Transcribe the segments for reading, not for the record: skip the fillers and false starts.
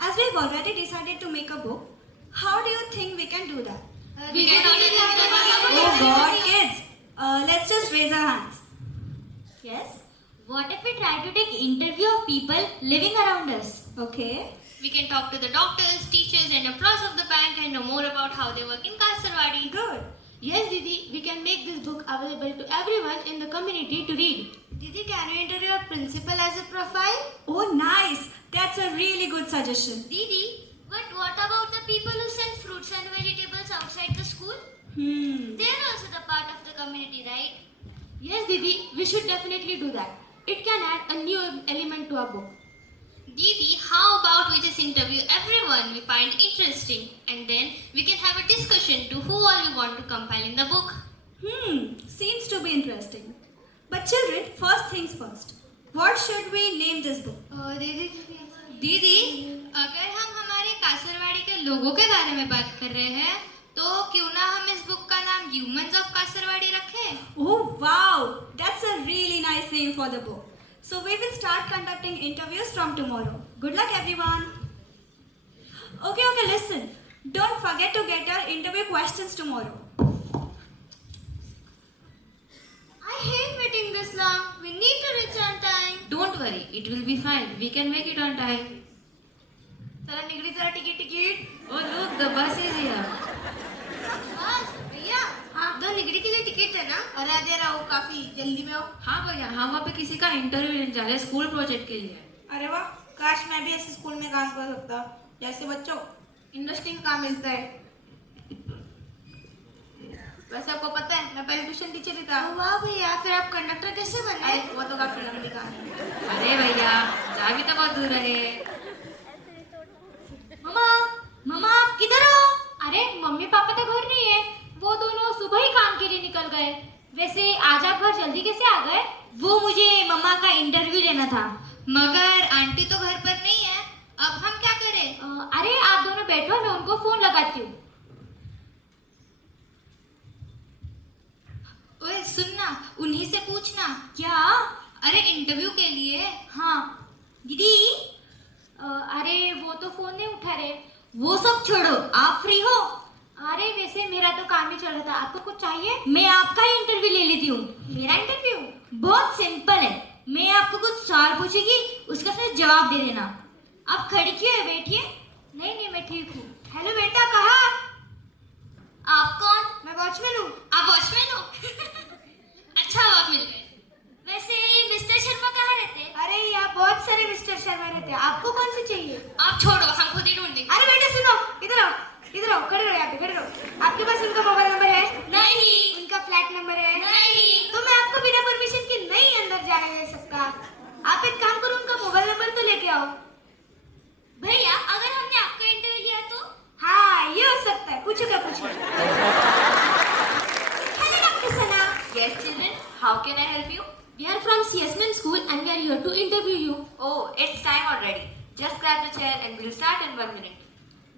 As we've already decided to make a book, how do you think we can do that? We can Oh God, kids! Let's just raise our hands. Yes? What if we try to take interview of people living around us? Okay. We can talk to the doctors, teachers, and employees of the bank and know more about how they work in Kasarwadi. Good. Yes, Didi, we can make this book available to everyone in the community to read. Didi, can you interview our principal as a profile? Oh, nice. That's a really good suggestion. Didi, but what about the people who sell fruits and vegetables outside the school? They're also the part of the community, right? Yes, Didi, we should definitely do that. It can add a new element to our book. Didi, how about we just interview everyone we find interesting and then we can have a discussion to who all we want to compile in the book. Seems to be interesting. But children, first things first. What should we name this book? दीदी, अगर हम हमारे कासरवाड़ी के लोगों के बारे में बात कर रहे हैं तो क्यों ना हम इस बुक का नाम ह्यूमंस ऑफ कासरवाड़ी रखें? Oh, wow. That's a really nice name for the book. So we will start conducting interviews from tomorrow. Good luck, everyone. Okay, listen. Don't forget to get your interview questions tomorrow. I hate waiting this long. We need to reach on time. Don't worry, it will be fine. We can make it on time. चला निकली जरा ticket. Oh look, the bus is here. बस भैया, दो निगड़ी के लिए टिकट है ना? अरे दे रहा हूँ काफी जल्दी में हो. हाँ भैया, हम वहाँ पे किसी का इंटरव्यू लेने जा रहे हैं स्कूल प्रोजेक्ट के लिए. अरे वाह, काश मैं भी ऐसे स्कूल में काम कर सकता. जैसे बच्चों इंडस्ट्री में काम मिलता है. वैसे आपको पता है मैं पहले ट्यूशन टीचर ही था. वाह भैया, फिर आप कंडक्टर कैसे बने? वो तो काफी लंबी कहानी है. अरे भैया, जा भी तो बहुत दूर रहे. मम्मा आप किधर हो? अरे मम्मी पापा तो घर नहीं है. वो दोनों सुबह ही काम के लिए निकल गए. वैसे आज आप घर जल्दी कैसे आ गए? वो मुझे मम्मा का इंटरव्यू लेना था. मगर आंटी तो घर पर नहीं है. अब हम क्या करें? अरे आप दोनों बैठो, मैं उनको फोन लगाती हूँ. ओए सुनना, उन्हीं से पूछना. क्या? अरे इंटरव्यू के लिए. हाँ दीदी. अरे वो तो फोन नहीं उठा रहे. वो सब छोड़ो, आप फ्री हो? अरे वैसे मेरा तो काम ही चल रहा था. आपको कुछ चाहिए? मैं आपका ही इंटरव्यू ले लेती हूँ. मेरा इंटरव्यू बहुत सिंपल है. मैं आपको कुछ सवाल पूछेगी, उसका सिर्फ जवाब दे देना. आप खड़ी क्यों है? बैठिए. नहीं मैं ठीक हूँ. हेलो बेटा, कहाँ? आप कौन? मैं वॉचमैन हूँ. आप वॉचमैन हो? अच्छा हुआ मिल गए. वैसे मिस्टर शर्मा कहाँ रहते हैं? अरे यहाँ बहुत सारे मिस्टर शर्मा रहते हैं. आपको कौन से चाहिए? आप छोड़ो, हम खुद ही ढूंढेंगे. अरे बेटा सुनो, इधर आओ खड़े रहो, यहाँ पे खड़े रहो. आपके पास उनका मोबाइल नंबर है? नहीं. उनका फ्लैट नंबर है? नहीं. तो मैं आपको बिना परमिशन के नहीं अंदर जाने दे सकता. आप एक काम करो, उनका मोबाइल नंबर तो लेके आओ. भैया, अगर हमने आपका इंटरव्यू लिया तो? हाँ, ये हो सकता है. पूछो क्या पूछो. Hello doctor Sana. Yes children, how can I help you? We are from CSMN school and we are here to interview you. Oh, it's time already. Just grab the chair and we'll start in 1 minute.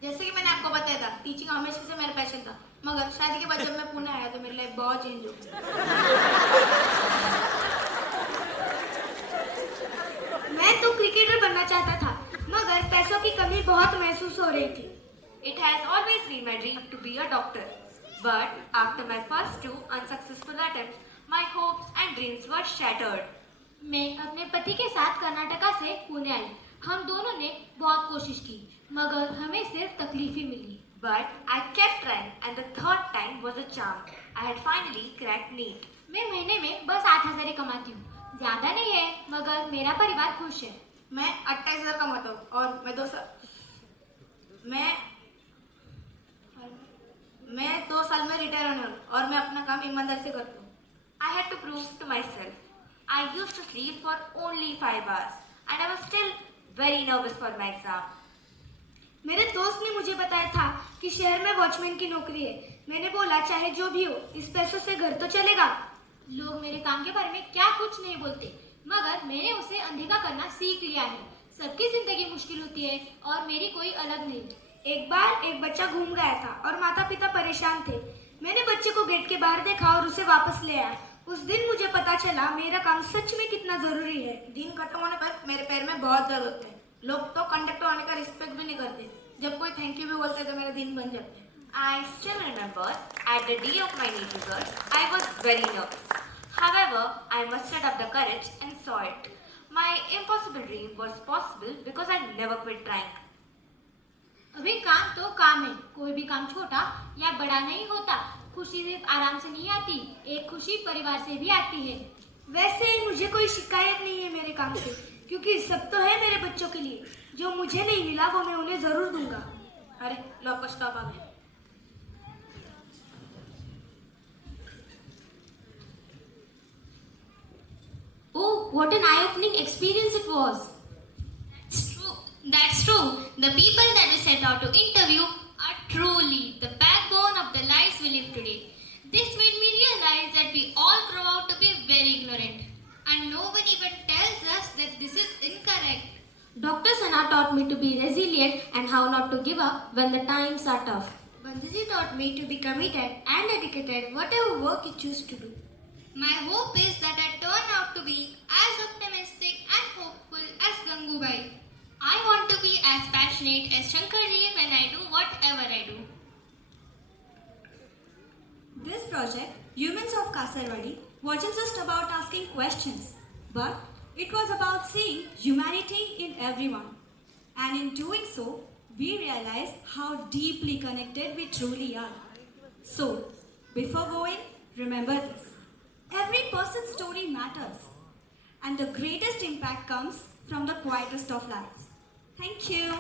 जैसे कि मैंने आपको बताया था, टीचिंग हमेशा से मेरा पैशन था. मगर शादी के बाद जब मैं पुणे आया तो मेरी लाइफ बहुत चेंज हो गई. मैं तो क्रिकेटर बनना चाहता था, मगर पैसों की कमी बहुत महसूस हो रही थी. It has always been my dream to be a doctor. But after my first 2 unsuccessful attempts, my hopes and dreams were shattered. मैं अपने पति के साथ कर्नाटका से पुणे आई. हम दोनों ने बहुत कोशिश की, मगर हमें सिर्फ तकलीफ ही मिली. But I kept trying and the third time was a charm. I had finally cracked NEET. मैं महीने में बस 8,000 ही कमाती हूँ. ज्यादा नहीं है, मगर मेरा परिवार खुश है. मैं 28,000 कमाता हूँ और मैं 2 साल में रिटायर होने वाला और मैं अपना काम ईमानदारी से करता हूँ. I had to prove to myself. I used to sleep for only 5 hours and I was still very nervous for my exam. मेरे दोस्त ने मुझे बताया था कि शहर में वॉचमैन की नौकरी है. मैंने बोला चाहे जो भी हो, इस पैसों से घर तो चलेगा. लोग मेरे काम के बारे में क्या कुछ नहीं बोलते, मगर मैंने उसे अनदेखा करना सीख लिया है. सबकी जिंदगी मुश्किल होती है और मेरी कोई अलग नहीं. एक बार एक बच्चा घूम गया था और माता पिता परेशान थे. मैंने बच्चे को गेट के बाहर देखा और उसे वापस ले आया. उस दिन मुझे पता चला मेरा काम सच में कितना जरूरी है. दिन खत्म होने पर मेरे पैर में बहुत दर्द होते हैं. लोग तो कंडक्टर होने का रिस्पेक्ट भी नहीं बन जाते हैं। I still remember at the day of my NEET results, I was very nervous. However, I mustered up the courage and saw it. My impossible dream was possible because I never quit trying. अभी काम तो काम है, कोई भी काम छोटा या बड़ा नहीं होता। खुशी सिर्फ आराम से नहीं आती, एक खुशी परिवार से भी आती है। वैसे मुझे कोई शिकायत नहीं है मेरे काम से, क्योंकि सब तो है मेरे बच्चों के लिए। जो मुझे नहीं मिला वो मैं उन्हें जरूर दूंगा। अरे लो आपका स्टॉप आ गया। Oh, what an eye-opening experience it was! That's true. The people that we set out to interview are truly the backbone of the lives we live today. This made me realize that we all grow out to be very ignorant. And no one even tells us that this is incorrect. Dr. Sana taught me to be resilient and how not to give up when the times are tough. Bandiji taught me to be committed and dedicated whatever work you choose to do. My hope is that I turn out to be as optimistic and hopeful as Gangubai. I want to be as passionate as Shankarji when I do whatever I do. This project, Humans of Kasarwadi, wasn't just about asking questions, but it was about seeing humanity in everyone. And in doing so, we realized how deeply connected we truly are. So, before going, remember this. Every person's story matters. And the greatest impact comes from the quietest of lives. Thank you.